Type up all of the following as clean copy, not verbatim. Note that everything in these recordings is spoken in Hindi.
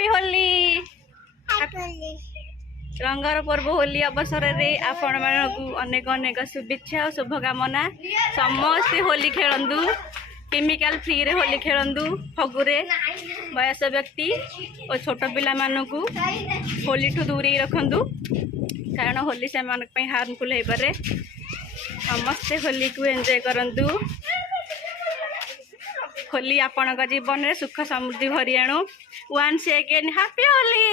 हैप्पी होली रंगर पर्व होली अवसर रे आपण मानकु अनेक अनेक शुभेच्छा और शुभकामना। समस्ते होली खेलंदु, केमिकल फ्री रे होली खेलंदु। फगुरे वयस व्यक्ति और छोट पिला मानकु होली ठू दूरी रखंदु, कारण होली से मानक पे हार्मफुल है पारे। समस्ते होली को एंजॉय करंदु। होली आपण जीवन में सुख समृद्धि भरी आणु। Once again happy Holi.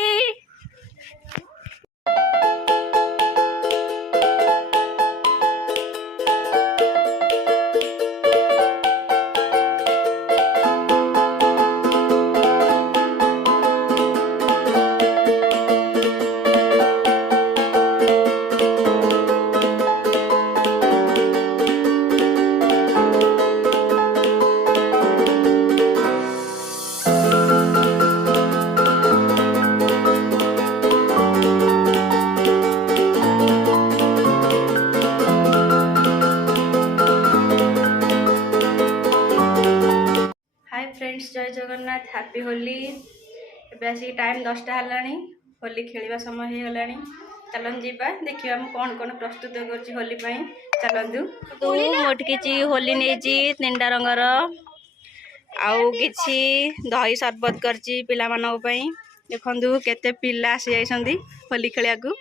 Friends जय जगन्नाथ हैप्पी होली। एबे टाइम 10टा हलानी, होली खेलिबा समय हे हलानी। चलन जीबा देखिबा हम कौन कौन प्रस्तुत करछि होली पई। चलंदु तू मोट किछि होली नेछि 3टा रंगर आउ किछि दही शरबत करछि पिला मानक पई। देखंदु केते पिला आसी जाइसंदी होली खेलिया को।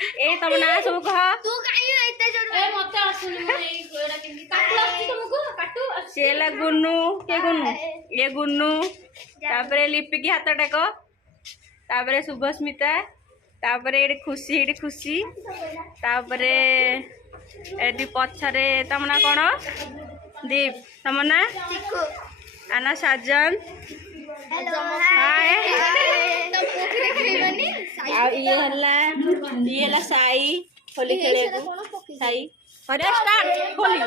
ए तम ना सब कह तू काई एते जोड़ ए मते आसुनी ए गोरा किंदी काटू आछि तुमको काटू सेला गुन्नू के गुन्नू ये गुन्नू तापरे लिपि की हाथ टाको तापरे शुभस्मिता तापरे एडी खुशी तापरे एडी पछरे तमना कोन दीप तमना चिकू आना साजन हाय आ ये हला साई होली खेले साई अरे स्टार्ट होली।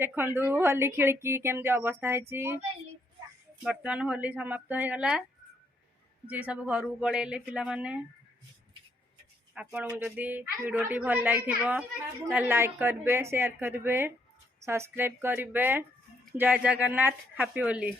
देखंदु होली खेलिकी केमती अवस्था है। बर्तमान होली समाप्त हो गला। जे सब घर को पड़ेले पिला माने आपन जदि वीडियोटी भल लगी लाइक करेंगे, शेयर करेंगे, सब्सक्राइब करेंगे। जय जगन्नाथ हैप्पी होली।